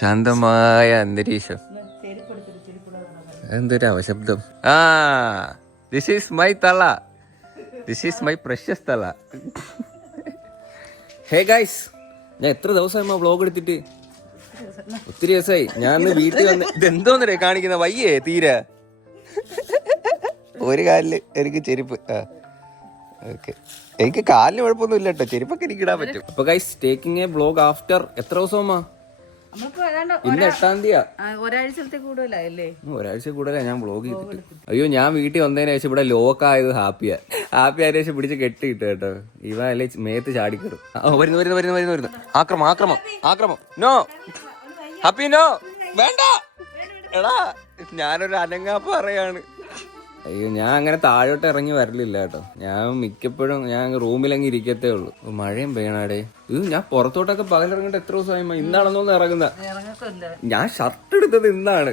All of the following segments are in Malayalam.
ശാന്തമായ അന്തരീക്ഷം. എന്തൊരു അവശബ്ദം. ആ, ദിസ് ഈസ് മൈ തല, ദിസ് ഈസ് മൈ പ്രഷ്യസ് തല. ഹേ ഗൈസ്, ഞാൻ എത്ര ദിവസമായി വ്ളോഗ് എടുത്തിട്ട്? ഒത്തിരി ദിവസമായി. ഞാൻ വീട്ടിൽ വന്ന് ഇതെന്തോന്നേ കാണിക്കുന്ന വയ്യേ തീരെ. ഒരു കാലില് എനിക്ക് ചെരുപ്പ്. ഓക്കെ, എനിക്ക് കാലിന് കുഴപ്പമൊന്നും ഇല്ല കേട്ടോ, ചെരുപ്പൊക്കെ എനിക്ക് ഇടാൻ പറ്റും. അപ്പൊ guys, taking A vlog after എത്ര ദിവസമാ? ഇന്ന് 8-ാം തീയതി. ഒരാഴ്ച കൂടുതലായി ഞാൻ വ്ളോഗ് ചെയ്തിട്ട്. അയ്യോ, ഞാൻ വീട്ടിൽ വന്നതിന് ശേഷം ഇവിടെ ലോക്കായത് ഹാപ്പിയാ. ഹാപ്പി ആയതിനു ശേഷം പിടിച്ച് കെട്ടിയിട്ട് കേട്ടോ. ഇവ അല്ലേ മേത്ത് ചാടിക്കറും. വരുന്നു. ആക്രമം. നോ ഹാപ്പി, നോ, വേണ്ട. എടാ, ഞാനൊരു അനങ്ങാ പറയാണ്. അയ്യോ, ഞാൻ അങ്ങനെ താഴോട്ട് ഇറങ്ങി വരലില്ല കേട്ടോ. ഞാൻ മിക്കപ്പോഴും ഞാൻ റൂമിലങ്ങ് ഇരിക്കത്തേ ഉള്ളൂ. മഴയും പെയ്യണാടേ. ഇത് ഞാൻ പുറത്തോട്ടൊക്കെ പകലിറങ്ങിട്ട് എത്ര ദിവസമായി? ഇന്നാണെന്നൊന്ന് ഇറങ്ങുന്ന. ഞാൻ ഷർട്ട് എടുത്തത് ഇന്നാണ്.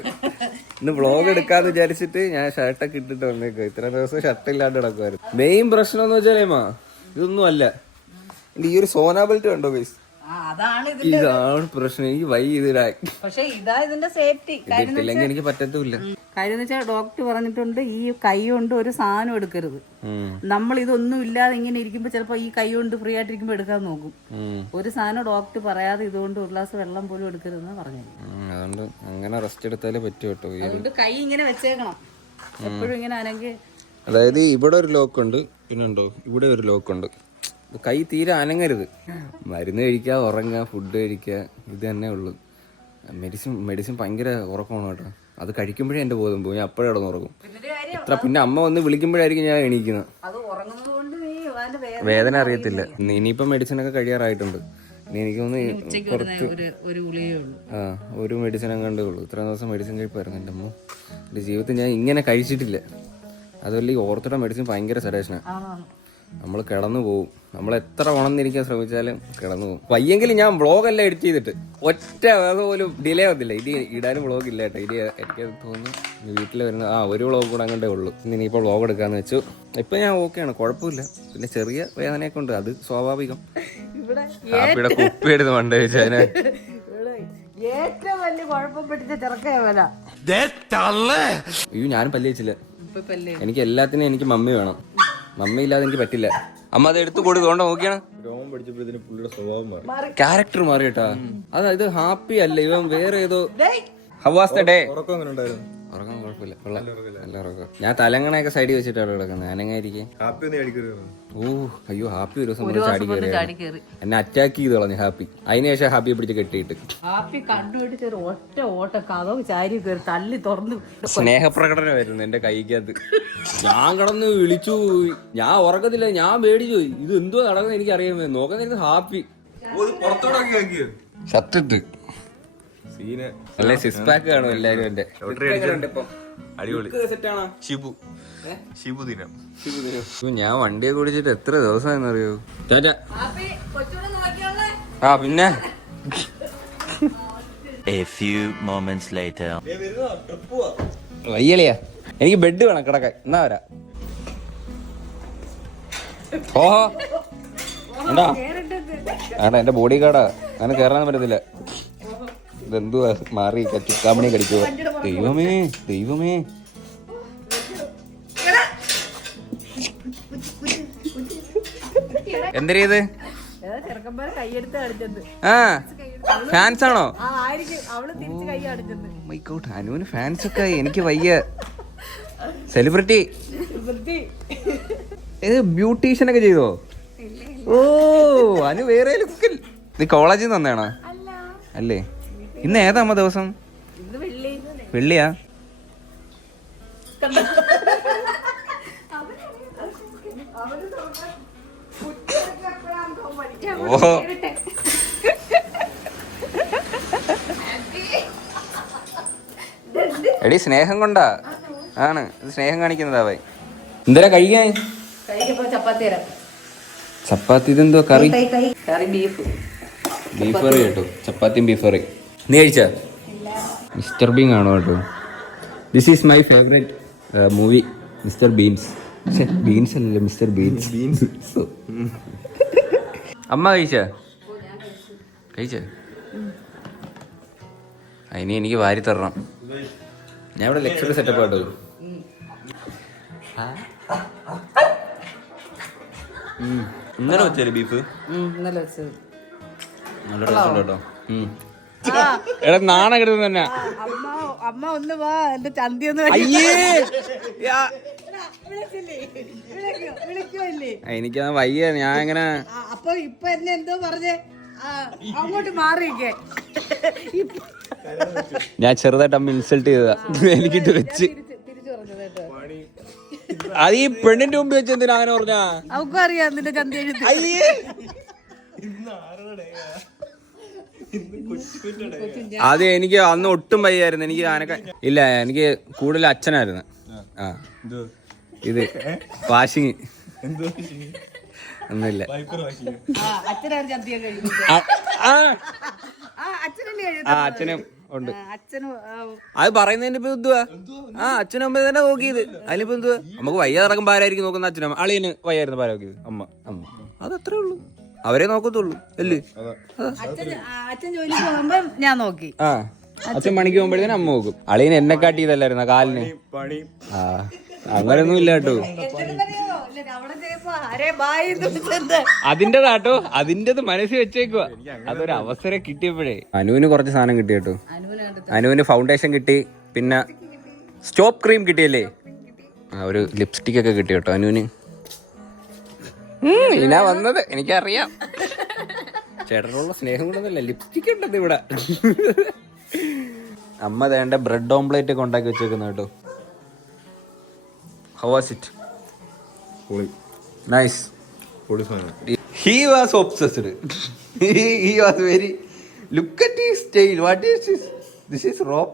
ഇന്ന് വ്ളോഗ് എടുക്കാന്ന് വിചാരിച്ചിട്ട് ഞാൻ ഷർട്ടൊക്കെ ഇട്ടിട്ട് വന്നേക്കോ. ഇത്ര ദിവസം ഷർട്ട് ഇല്ലാണ്ട് നടക്കുമായിരുന്നു. മെയിൻ പ്രശ്നം എന്ന് വെച്ചാലേമാ, ഇതൊന്നും അല്ല. ഈ ഒരു സോനാ ബെൽറ്റ് കണ്ടോ ഗൈസ്? ഇതാണ് പ്രശ്നം. എനിക്ക് വൈകിടായി. പക്ഷെ ഇതാ ഇതിന്റെ സേഫ്റ്റി. ഇല്ലെങ്കിൽ എനിക്ക് പറ്റത്തില്ല. കാര്യം എന്ന് വെച്ചാൽ ഡോക്ടർ പറഞ്ഞിട്ടുണ്ട്, ഈ കൈ കൊണ്ട് ഒരു സാധനം എടുക്കരുത്. നമ്മൾ ഇതൊന്നും ഇല്ലാതെ ഇങ്ങനെ ഇരിക്കുമ്പോ ചിലപ്പോ ഈ കൈ കൊണ്ട് ഫ്രീ ആയിട്ടിരിക്കുമ്പോ എടുക്കാൻ നോക്കും. ഒരു സാധനം ഡോക്ടർ പറയാതെ ഇതുകൊണ്ട് ഒരു ഗ്ലാസ് വെള്ളം പോലും എടുക്കരുതെന്ന് പറഞ്ഞു. അതുകൊണ്ട് അങ്ങനെ റെസ്റ്റ് എടുത്താലേ പറ്റൂ കേട്ടോ. അതുകൊണ്ട് കൈ ഇങ്ങനെ വെച്ചേക്കണം എപ്പോഴും ഇങ്ങനെ ആണെങ്കിൽ. അതായത് ഇവിടെ ഒരു ലോക്ക് ഉണ്ട്, പിന്നെ ഉണ്ടോ ഇവിടെ ഒരു ലോക്ക് ഉണ്ട്. കൈ തീരെ അനങ്ങരുത്. മരുന്ന് കഴിക്കുക, ഉറങ്ങുക, ഫുഡ് കഴിക്കുക, ഇത് തന്നെ ഉള്ളു. മെഡിസിൻ ഭയങ്കര ഉറക്കമാണ് കേട്ടോ. അത് കഴിക്കുമ്പോഴേ എൻ്റെ ബോധം പോകും. ഞാൻ അപ്പോഴേ കിടന്ന് ഉറങ്ങും. പിന്നെ അമ്മ വന്ന് വിളിക്കുമ്പോഴായിരിക്കും ഞാൻ എണീക്കുന്നത്. വേദന അറിയത്തില്ല. ഇനിയിപ്പം മെഡിസിനൊക്കെ കഴിയാറായിട്ടുണ്ട്. ഇനി എനിക്ക് തോന്നുന്നു കുറച്ച് ഒരു മെഡിസിൻ അങ്ങാണ്ടേ ഉള്ളൂ. ഇത്ര ദിവസം മെഡിസിൻ കഴിപ്പായിരുന്നു എൻ്റെ അമ്മ. എൻ്റെ ജീവിതത്തിൽ ഞാൻ ഇങ്ങനെ കഴിച്ചിട്ടില്ല. അതുപോലെ ഈ ഓർത്തോടെ മെഡിസിൻ ഭയങ്കര സെഡേഷനാണ്. നമ്മൾ കിടന്നു പോകും. നമ്മൾ എത്ര ഉണർന്നിരിക്കാൻ ശ്രമിച്ചാലും കിടന്നു പോകും. വയ്യെങ്കിലും ഞാൻ വ്ളോഗെല്ലാം എഡിറ്റ് ചെയ്തിട്ട് ഒറ്റ പോലും ഡിലേ ആവത്തില്ല. ഇനി ഇടാനും വ്ളോഗ് ഇല്ല കേട്ടോ. ഇനി എനിക്ക് തോന്നുന്നു വീട്ടിൽ വരുന്ന ഒരു വ്ളോഗ് കൂടെ അങ്ങോട്ടേ ഉള്ളൂ. ഇനിയിപ്പോൾ വ്ളോഗ് എടുക്കാന്ന് വെച്ചു. ഇപ്പം ഞാൻ ഓക്കെയാണ്, കുഴപ്പമില്ല. പിന്നെ ചെറിയ വേദനയൊക്കെ ഉണ്ട്, അത് സ്വാഭാവികം. ഹാപ്പിയുടെ കുപ്പി എടുത്ത് മണ്ട വെച്ചാൽ ഏറ്റവും വലിയ കുഴപ്പം പിടിച്ച ചെറുക്കല്ല. അയ്യോ, ഞാനും പല്ല് വെച്ചില്ല. എനിക്ക് എല്ലാത്തിനും എനിക്ക് മമ്മി വേണം. മമ്മി ഇല്ലാതെ എനിക്ക് പറ്റില്ല. അമ്മ അത് എടുത്തു കൊടുത്തോണ്ട് നോക്കിയാണ്. ക്യാരക്ടർ മാറി കേട്ടാ. അതായത് ഹാപ്പി അല്ല, ഇവൻ വേറെ ഏതോ. How was the day? ഉറക്കം കുഴപ്പമില്ല, നല്ല ഉറക്കം. ഞാൻ തലങ്ങണയൊക്കെ സൈഡിൽ വെച്ചിട്ടാണ് കിടക്കുന്നത്. അനങ്ങായിരിക്കും. അയ്യോ, ഹാപ്പി ഒരു ദിവസം ചാടി കയറി എന്നെ അറ്റാക്ക് ചെയ്ത് കളഞ്ഞു ഹാപ്പി. അതിനുശേഷം ഹാപ്പിയെ പിടിച്ച് കെട്ടിയിട്ട് സ്നേഹപ്രകടനമായിരുന്നു എന്റെ കൈക്കകത്ത്. ഞാൻ കിടന്ന് വിളിച്ചു. ഞാൻ ഉറക്കത്തില്ല, ഞാൻ പേടിച്ചു. ഇത് എന്തോ നടക്കുന്നത് എനിക്ക് അറിയാൻ നോക്കാൻ ഹാപ്പി ഷർട്ടിട്ട് അല്ലെ സിക്സ് പാക്ക് കാണും എല്ലാരും. എന്റെ ഞാൻ വണ്ടിയെ കുടിച്ചിട്ട് എത്ര ദിവസമായെന്നറിയോ? പിന്നെ വയ്യളിയാ, എനിക്ക് ബെഡ് വേണം കിടക്കാൻ. എന്നാ വരാ. ഓഹോ, എന്താ എന്റെ ബോഡി ഗാർഡാ, അങ്ങനെ കേറാൻ പറ്റത്തില്ല. ഇതെന്തുവാ മാറി ചുക്കാമണി കടിക്കുക. ദൈവമേ എന്തരീത്? ഫാൻസ് ആണോ? അനുവിന് ഫാൻസ് ഒക്കെ. എനിക്ക് വയ്യ. സെലിബ്രിറ്റി ഇത് ബ്യൂട്ടീഷ്യനൊക്കെ ചെയ്തോ? ഓ, അനു വേറെ ലുക്കിൽ. നീ കോളേജിൽ നിന്ന് വന്നേണോ? അല്ലേ? ഇന്ന് ഏതാമ്മ ദിവസം? വെള്ളിയാ? ഓ, എടി സ്നേഹം കൊണ്ടാ ആണ്. സ്നേഹം കാണിക്കുന്നതാവേ. എന്തരാ കഴിക്കാൻ? ചപ്പാത്തി. ഇതെന്തോ കറി? ബീഫ് കറി കേട്ടോ. ചപ്പാത്തിയും ബീഫ് കറി. നീ കഴിച്ചാ? മിസ്റ്റർ ബീൻ കാണോ കേട്ടോ. This is my favourite movie, mister beans. Beans അല്ലല്ലോ, മിസ്റ്റർ ബീൻസ്. അമ്മ കഴിച്ചാ? അതിന് എനിക്ക് വാരി തരണം. ഞാൻ ഇവിടെ ലക്ഷറി സെറ്റപ്പ് ആട്ടോ. ഇന്നലെ വെച്ചാല് ബീഫ് ഇന്നലെ വെച്ചത് നല്ല ടേസ്റ്റ് കേട്ടോ. എടാ നാണം കിട്ടുന്ന തന്നെ. അമ്മ ഒന്ന് വാ എന്റെ ചന്തി ഒന്ന് വിളിക്കുമല്ലേ. എനിക്കാ വയ്യ, ഞാൻ എങ്ങനെ. അപ്പൊ ഇപ്പൊ എന്നെ എന്തോ പറഞ്ഞേ അങ്ങോട്ട് മാറിയിരിക്കേ. ഞാൻ ചെറുതായിട്ട് അമ്മ ഇൻസൾട്ട് ചെയ്തതാ, എനിക്കിട്ട് വെച്ച്. തിരിച്ചു പറഞ്ഞത് കേട്ടോ. അത് ഈ പെണ്ണിന്റെ മുമ്പ് വെച്ച് എന്തിനാ അങ്ങനെ പറഞ്ഞാ? അവക്കും അറിയാം നിന്റെ ചന്തി എഴുതി. അത് എനിക്ക് അന്ന് ഒട്ടും വയ്യായിരുന്നു. എനിക്ക് ആനക്ക ഇല്ല, എനിക്ക് കൂടുതൽ അച്ഛനായിരുന്നു. ആ ഇത് വാഷിങ് ഒന്നുമില്ല. അച്ഛനാണ് ചന്തിയെ കഴിയുന്നത്. അച്ഛനും ഉണ്ട്. അച്ഛനും അത് പറയുന്നതിന്റെ ഇപ്പൊ എന്തുവാ? അച്ഛനും അമ്മ തന്നെ നോക്കിയത്. അതിലിപ്പോ എന്തുവാ? നമുക്ക് വയ്യാതെ ഇറങ്ങുമ്പോ ആരായിരിക്കും നോക്കുന്ന? അച്ഛനും അളിയന് വയ്യായിരുന്നു പാര നോക്കിയത് അമ്മ. അതത്രേ ഉള്ളൂ, അവരെ നോക്കത്തുള്ളൂ അല്ലേ? അച്ഛൻ ജോലിക്ക് പോകുമ്പോ ഞാൻ നോക്കി. അച്ഛൻ പണിക്ക് പോകുമ്പോഴത്തേനും അമ്മ നോക്കും. അളിയന് എന്നെ കാട്ടിയതല്ലായിരുന്ന കാലിന്. അങ്ങനൊന്നും ഇല്ല കേട്ടോ. അതിന്റെതാട്ടോ, അതിന്റേത് മനസ്സിൽ വെച്ചേക്കുവാ. അതൊരു അവസരം കിട്ടിയപ്പോഴേ. അനുവിന് കുറച്ച് സാധനം കിട്ടി കേട്ടോ. അനുവിന് ഫൗണ്ടേഷൻ കിട്ടി, പിന്നെ സ്റ്റോപ്പ് ക്രീം കിട്ടിയല്ലേ, ഒരു ലിപ്സ്റ്റിക് ഒക്കെ കിട്ടി കേട്ടോ അനുവിന്. ഇനാ വന്നത് എനിക്കറിയാം. ചേട്ടനുള്ള സ്നേഹം കൊണ്ടൊന്നുമല്ല, ലിപ്സ്റ്റിക് ഉണ്ടത് ഇവിടെ. അമ്മ വേണ്ട ബ്രെഡ് ഓംപ്ലേറ്റ് ഒക്കെ ഉണ്ടാക്കി വെച്ചേക്കുന്ന കേട്ടോ. How was it? Nice. He was obsessed. He was very. Look at his style. What is this? This is rope.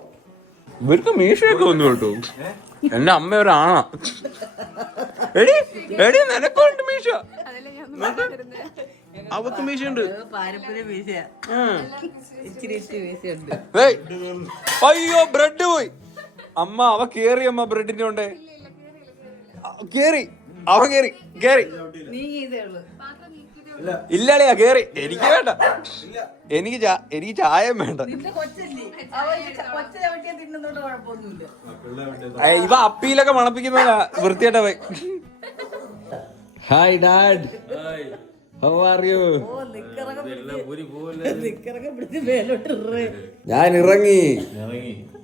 ഇവർക്ക് മീശയൊക്കെ വന്നു കേട്ടോ. എന്റെ അമ്മ ഒരാണാ. എടി നിനക്കുണ്ട് മീശ. അവക്ക് മീശയുണ്ട്. അയ്യോ ബ്രെഡ് പോയി. അമ്മ അവ കേറി. അമ്മ ബ്രെഡിന്റെ കൊണ്ടേ കേറി. അവ കേറി ഇല്ലളിയാ കേറി. എനിക്ക് വേണ്ട, എനിക്ക് ചായം വേണ്ട. ഇവ അപ്പീലൊക്കെ മണപ്പിക്കുന്ന വൃത്തിയായിട്ട പോയി. Hi dad, how are you? ഞാൻ ഇറങ്ങി.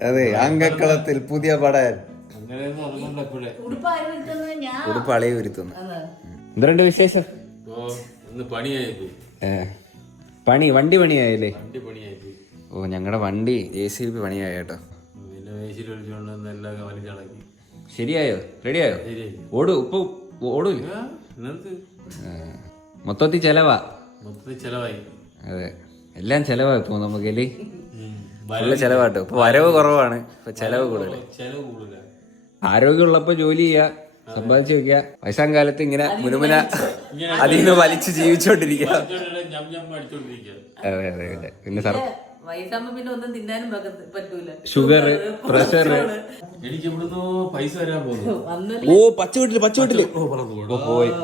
അതെ, അങ്കക്കളത്തിൽ പുതിയ പടൻ. ഉടുപ്പ് അളയെ വരുത്തുന്നു. എന്തുണ്ട് വിശേഷം? വണ്ടി പണിയായല്ലേ? ഓ ഞങ്ങളുടെ വണ്ടി JCB പണിയായ കേട്ടോ. ശരിയായോ? റെഡിയായോ? ഓടൂ, ഇപ്പൊ ഓടൂല. മൊത്തത്തിൽ ചെലവാ. അതെ, എല്ലാം ചെലവാ ഇപ്പൊ നമുക്കല്ലേ. ഫുള്ള് ചെലവാട്ടോ. ഇപ്പൊ വരവ് കുറവാണ്, ഇപ്പൊ ചെലവ് കൂടുതൽ. ആരോഗ്യമുള്ളപ്പോ ജോലി ചെയ്യാ, സമ്പാദിച്ചു വെക്കുക. വയസ്സാം കാലത്ത് ഇങ്ങനെ മുനുമുന അതിൽ നിന്ന് വലിച്ച് ജീവിച്ചോണ്ടിരിക്കുക. അതെ അതെ അതെ. പിന്നെ വയസ്സാകുമ്പോ പിന്നെ ഒന്നും തിന്നാനും പറ്റൂല. Sugar, pressure. എനിക്ക് ഇവിടുന്ന് പൈസ വരാൻ പോകുന്നു. ഓ പച്ചവീട്ടില്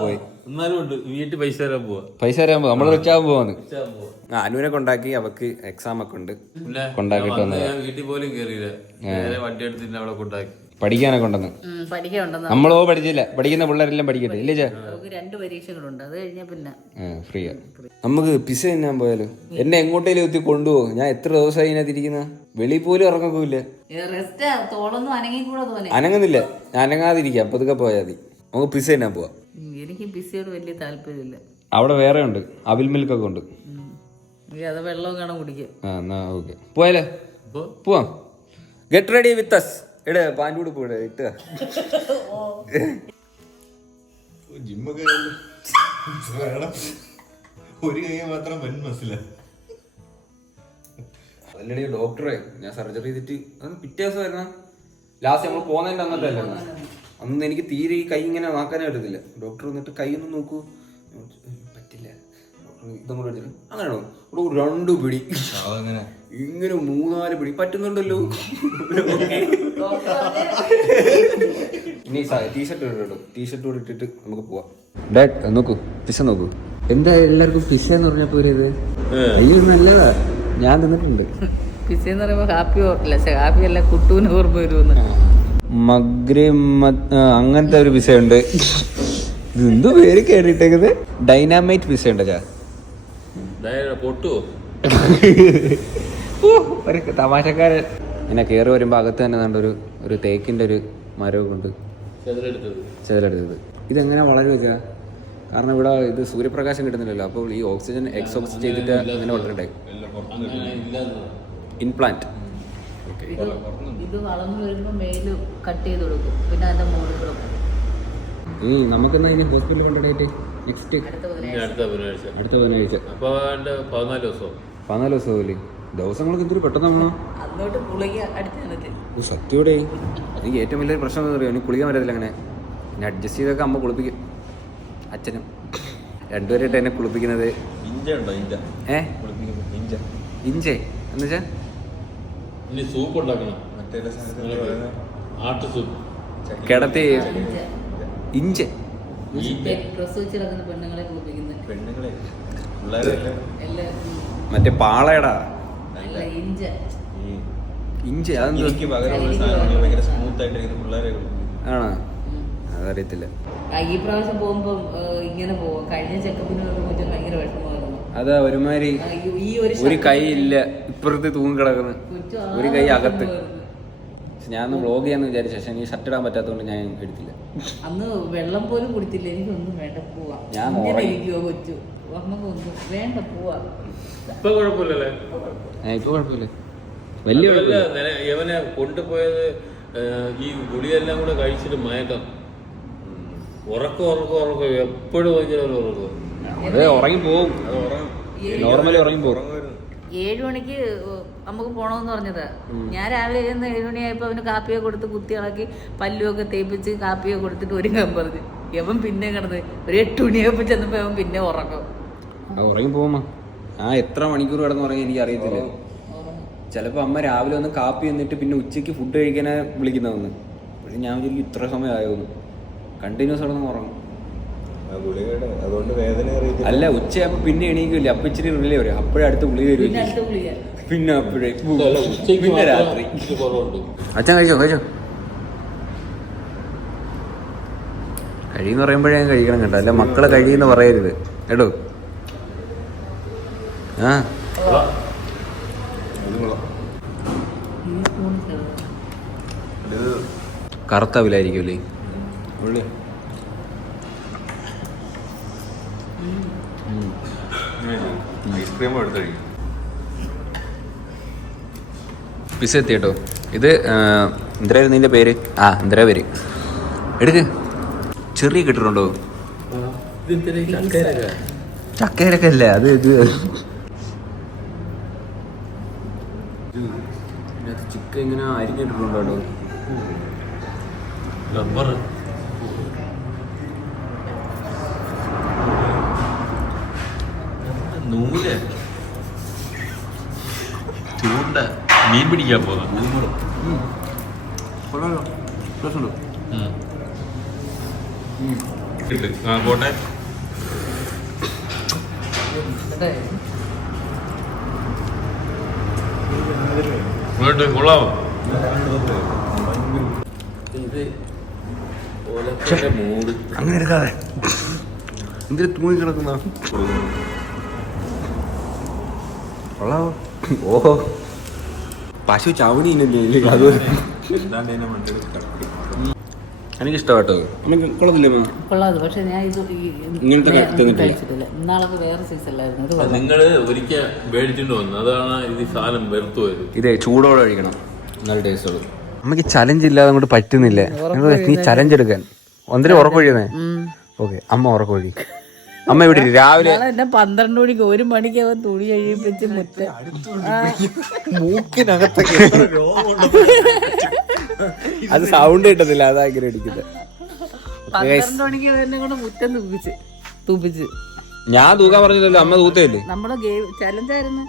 പോയി. എന്നാലും ഉണ്ട് വീട്ടിൽ പൈസ വരാൻ പോവാ. നമ്മള് റിച്ചാകാൻ പോവാന്ന്. അനുവിനെ കൊണ്ടാക്കി, അവക്ക് എക്സാം ഒക്കെ ഉണ്ട്. കൊണ്ടാക്കിട്ട് വീട്ടിൽ പോലും കേറിയില്ല. വണ്ടി എടുത്തിട്ട് അവളെ കൊണ്ടാക്കി. പഠിക്കാനൊക്കെ ഉണ്ടെന്ന്. നമ്മളോ പഠിച്ചില്ല, പഠിക്കുന്ന പിള്ളേരെല്ലാം പഠിക്കട്ടെ ഇല്ലേ? 2 പരീക്ഷകളുണ്ട്, അത് കഴിഞ്ഞ പിന്നെ ഫ്രീയാ. നമുക്ക് പിസ തിന്നാൻ പോയാലോ? എന്നെ എങ്ങോട്ടേലും എത്തി കൊണ്ടുപോകും. ഞാൻ എത്ര ദിവസമായി ഇതിനകത്ത് ഇരിക്കുന്ന, വെളിയിൽ പോലും ഇറങ്ങക്കൂല്ല. അനങ്ങുന്നില്ല, ഞാൻ അനങ്ങാതിരിക്കാം. അപ്പൊ ഇതൊക്കെ പോയാൽ മതി. നമുക്ക് പിസ തിന്നാൻ പോവാം. എനിക്ക് പിസയോട് വലിയ താല്പര്യമില്ല. അവിടെ വേറെ ഉണ്ട്, അവിൽ മിൽക്ക് ഒക്കെ ഉണ്ട്. അത് വെള്ളം കാണാൻ കുടിക്കാം. എന്നാ ഓക്കെ, പോയാലോ? പോവാം. Get ready with us. എടേ പാൻകൂടെ പോടെ ഇട്ട ജിമ്മൊക്കെ ഒരു കൈ മാത്രം അതല്ലേ ഡോക്ടറെ. ഞാൻ സർജറി ചെയ്തിട്ട് പിറ്റേ ദിവസം വരുന്ന ലാസ്റ്റ് നമ്മൾ പോകുന്നതിന്റെ അന്നത്തെ അല്ലായിരുന്നു. അന്ന് എനിക്ക് തീരെ ഈ കൈ ഇങ്ങനെ നോക്കാനേ പറ്റത്തില്ല. ഡോക്ടർ വന്നിട്ട് കൈ ഒന്ന് നോക്കൂ, പറ്റില്ല. ഇതും കൂടെ എടുത്തിട്ട് അങ്ങനെയാണോ 2 പിടി, ഇങ്ങനെ 3-4 പിടി പറ്റുന്നുണ്ടല്ലോ. ഇനി ടീഷർട്ട് ഇട്ടോ, ടീഷർട്ട് കൂടെ ഇട്ടിട്ട് നമുക്ക് പോവാം. ഡാഡ് നോക്കൂ, പിസ നോക്കൂ. എന്താ എല്ലാവർക്കും പിസ എന്ന് പറഞ്ഞപ്പോ ഇത്? അയ്യോ നല്ലതാ, ഞാൻ തിന്നിട്ടുണ്ട്. പിസ എന്ന് പറയുമ്പോ കാപ്പി ഓർക്കില്ല, കാപ്പി അല്ല കുട്ടൂന് ഓർമ്മ വരുമെന്ന്. അങ്ങനത്തെ ഒരു പിസ ഉണ്ട്. ഇതെന്ത് പേര് കേട്ടിട്ടേക്കുന്നത്? ഡൈനാമൈറ്റ് പിസ ഉണ്ട് ചാ. പൊട്ടുവോ? ഒരു തമാശക്കാരൻ. ഇങ്ങനെ കയറി വരുമ്പോ അകത്ത് തന്നെ കണ്ടൊരു ഒരു തേക്കിന്റെ ഒരു മരമൊക്കെ ഉണ്ട് ചെതലെടുത്തത്. ഇതെങ്ങനെ വളരെ വെക്കുക? കാരണം ഇവിടെ ഇത് സൂര്യപ്രകാശം കിട്ടുന്നില്ലല്ലോ, അപ്പോൾ ഈ ഓക്സിജൻ എക്സോക്സിജൻ ചെയ്തിട്ട് അങ്ങനെ വളരണ്ടേ? ഇൻപ്ലാന്റ്. ഇത് വളർന്നു വരുമ്പോ മേല് കട്ട് ചെയ്ത് കൊടുക്കും, പിന്നെ അതിന്റെ മുകളിൽ നമുക്കെന്നാ ഇനി ഹോസ്പിറ്റലിൽ കൊണ്ടുപോയിട്ട് നെക്സ്റ്റ് അടുത്ത ബുധനാഴ്ച. 14 ദിവസം 14 ദിവസമല്ലേ? ദിവസങ്ങളൊക്കെ എന്തൊരു പെട്ടെന്ന് സത്യോടെ. എനിക്ക് ഏറ്റവും വലിയൊരു പ്രശ്നം എന്താ പറയുക, എനിക്ക് കുളിക്കാൻ പറ്റത്തില്ല. അങ്ങനെ പിന്നെ അഡ്ജസ്റ്റ് ചെയ്തൊക്കെ അമ്മ കുളിപ്പിക്കും, അച്ഛനും രണ്ടുപേരായിട്ട് എന്നെ കുളിപ്പിക്കുന്നത്. ഇഞ്ചേ എന്നുവെച്ചാ സൂപ്പ് ഉണ്ടാക്കണം, കിടത്തി ഇഞ്ച് മറ്റേ പാളയടാ ഇഞ്ച്. ആണോ? അതറിയത്തില്ല. ഈ പ്രാവശ്യം പോകുമ്പോ ഇങ്ങനെ പോവാം. കഴിഞ്ഞ ചെക്കപ്പിന് ഭയങ്കര വിഷമമായിരുന്നു. അതാ ഒരുമാതിരി ഒരു കൈ ഇല്ല, ഇപ്പുറത്ത് തൂങ്ങി കിടക്കുന്നു, ഒരു കൈ അകത്ത്. ഞാൻ വ്ളോഗ് ചെയ്യാന്ന് വിചാരിച്ചു, പക്ഷെ എനിക്ക് ഷർട്ട് ഇടാൻ പറ്റാത്തതുകൊണ്ട് ഞാൻ എടുത്തില്ല. അന്ന് വെള്ളം പോലും കുടിച്ചില്ല. എനിക്കൊന്നും വേണ്ട, പോവാ. ഞാൻ കൊച്ചു അമ്മക്കൊന്നും വേണ്ട, പോവാ. ഇപ്പൊ കുഴപ്പമില്ലല്ലേ? ഇപ്പൊ കുഴപ്പമില്ല, വലിയ യവനെ കൊണ്ടുപോയത് ഈ ഗുളിയെല്ലാം കൂടെ കഴിച്ചിട്ട് മയക്കം, ഉറക്കം എപ്പോഴും ഉറക്കം. അത് ഉറങ്ങി പോവും, നോർമലി ഉറങ്ങി പോകും. 7 മണിക്ക് നമുക്ക് പോണോന്ന് പറഞ്ഞത്. ഞാൻ രാവിലെ 7 മണിയായപ്പോ അവന് കാപ്പിയൊക്കെ കൊടുത്ത് കുത്തി ഇളക്കി പല്ലുമൊക്കെ തേപ്പിച്ച് കാപ്പിയൊക്കെ കൊടുത്തിട്ട് ഒരുങ്ങാൻ പറഞ്ഞു. യവൻ പിന്നെ കിടന്ന് ഒരു 8 മണിയായപ്പോ ചെന്നപ്പോ അവൻ പിന്നെ ഉറക്കം. ഉറങ്ങി പോകുമ്പോ എത്ര മണിക്കൂർ കിടന്ന് ഉറങ്ങി എനിക്ക് അറിയത്തില്ല. ചിലപ്പോ അമ്മ രാവിലെ വന്ന് കാപ്പി എന്നിട്ട് പിന്നെ ഉച്ചയ്ക്ക് ഫുഡ് കഴിക്കാനാ വിളിക്കുന്നതെന്ന്. പക്ഷെ ഞാൻ വിചാരിക്കും ഇത്ര സമയം ആയോന്ന്. കണ്ടിന്യൂസ് കിടന്ന് ഉറങ്ങും. അല്ല, ഉച്ചയാകുമ്പോ പിന്നെ എണീക്കില്ല, അപ്പൊ ഇച്ചിരി റിലേ വരും, അപ്പോഴേ അടുത്ത ഗുളിക വരും. പിന്നെ അപ്പോഴേ പിന്നെ രാത്രി. അച്ഛൻ കഴിച്ചോ? കഴിയെന്ന് പറയുമ്പോഴേ ഞാൻ കഴിക്കണം കേട്ടോ, അല്ല മക്കളെ കഴിയെന്ന് പറയരുത് കേട്ടോ. കറുത്തവിലായിരിക്കുമല്ലേ ഉള്ളി? പിസ എത്തി കേട്ടോ. ഇത് എന്തരായിരുന്നു നിന്റെ പേര്? എന്തരാ പേര്? എടുക്ക്. ചെറിയ കിട്ടിട്ടുണ്ടോ? ചക്കരൊക്കെ അല്ലേ അത്? ഇത് ചിക്കൻ ഇങ്ങനെ അരിഞ്ഞിട്ടിട്ടുണ്ടോ? നൂല് ചൂണ്ട മീൻ പിടിക്കാൻ പോകുന്നു. പോട്ടെ. കൊള്ളാമോ? ഇത് അങ്ങനെ എടുക്കാതെ എന്തിനു തൂങ്ങി കിടക്കുന്ന? കൊള്ളാവോ? ഓഹോ, പശു ചവണി അത് എനിക്കിഷ്ടമാട്ടോ. കൊള്ളത്തില്ലേ? കൊള്ളാതെ, പക്ഷെ ഞാൻ ഇത് ഇങ്ങനത്തെ കഴിച്ചിട്ടില്ല. ഇന്നാളൊക്കെ വേറെ സീസണിലായിരുന്നു. നിങ്ങള് ഒരിക്കൽ മേടിച്ചിട്ട് വന്നു, അതാണ് ഇത് സാധനം വെറുത്തു പോയത്. ഇതേ ചൂടോടെ കഴിക്കണം, നല്ല ടേസ്റ്റ് ഉള്ളു. നമുക്ക് ചലഞ്ച് ഇല്ലാതെ അങ്ങോട്ട് പറ്റുന്നില്ല. നീ ചലഞ്ച് എടുക്കാൻ ഒന്നര ഉറക്കൊഴിയുന്നേ. ഓക്കെ, അമ്മ ഉറക്കൊഴി. അമ്മ ഇവിടെ രാവിലെ 12 മണിക്ക് 1 മണിക്ക് അവൻ തുണി കഴിപ്പിച്ച് മൂക്കിനകത്തൊക്കെ അത് സൗണ്ട് കിട്ടത്തില്ല, അതാ ഇങ്ങനെ അടിക്കുന്നത്. 12 മണിക്ക് എന്നെ കൊണ്ട് മുറ്റം തൂപ്പിച്ച്. ഞാൻ തൂക്കാൻ പറഞ്ഞില്ലല്ലോ, അമ്മ തൂത്തല്ലേ. നമ്മള് ചലഞ്ചായിരുന്നു.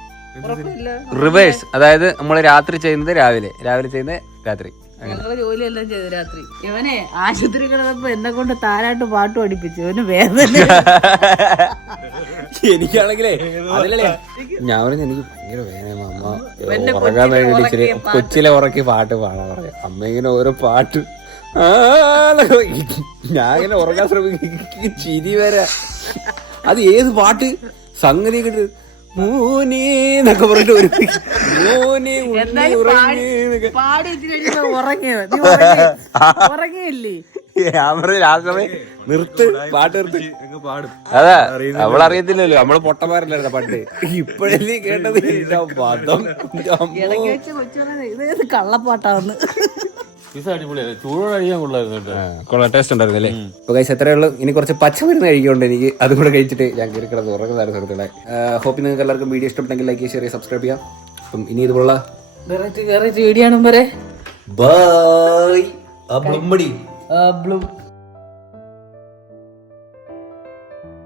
റിവേഴ്സ്, അതായത് നമ്മള് രാത്രി ചെയ്യുന്നത് രാവിലെ, രാവിലെ ചെയ്യുന്നത് രാത്രി. ഞങ്ങള് ജോലിയെല്ലാം ചെയ്തു രാത്രി. ഇവനെ ആശുപത്രി കിടന്നപ്പോ എന്നെ കൊണ്ട് താരാട്ട് പാട്ട് പഠിപ്പിച്ചു. ഇവന് വേദന. എനിക്കാണെങ്കിലേ അതിലേ ഞാൻ പറഞ്ഞു എനിക്ക് ഭയങ്കര വേദന അമ്മ ഉറങ്ങാൻ വേണ്ടി ഇച്ചിരി കൊച്ചിലെ ഉറക്കി പാട്ട് പാടാൻ പറഞ്ഞു. അമ്മ ഇങ്ങനെ ഓരോ പാട്ട് ഞാൻ ഇങ്ങനെ ഉറങ്ങാൻ ശ്രമിക്കും, ചിരി വരാ. അത് ഏത് പാട്ട് സംഗതി കിട്ടു മോനേന്നൊക്കെ പറഞ്ഞിട്ട് ഒരു മോനെ ഉറങ്ങിയില്ലേ? നിർത്ത് പാട്ട് നിർത്ത്. അതാ അവളറിയത്തില്ലല്ലോ, നമ്മള് പൊട്ടന്മാരല്ലായിരുന്ന പാട്ട്. ഇപ്പോഴല്ലേ കേട്ടത്. ഇത് കള്ളപ്പാട്ടാന്ന്. ടേസ്റ്റ് ഉണ്ടായിരുന്നല്ലേ? അപ്പൊ കഴിച്ച് എത്രയേ ഉള്ളൂ. ഇനി കുറച്ച് പച്ചമരുന്ന് കഴിക്കുന്നുണ്ട് എനിക്ക്. അതും കൂടെ കഴിച്ചിട്ട് ഞാൻ കയറി കിടന്ന് ഉറങ്ങുന്നതാണ് സുഹൃത്തുക്കളെ. ഹോപ്പ് നിങ്ങൾക്ക് എല്ലാവർക്കും വീഡിയോ ഇഷ്ടപ്പെട്ടെങ്കിൽ ലൈക്ക് ഷെയർ സബ്സ്ക്രൈബ് ചെയ്യാം. അപ്പം ഇനി ഇതുപോലുള്ള വെറൈറ്റി വീഡിയോ ആണ്. ബൈ.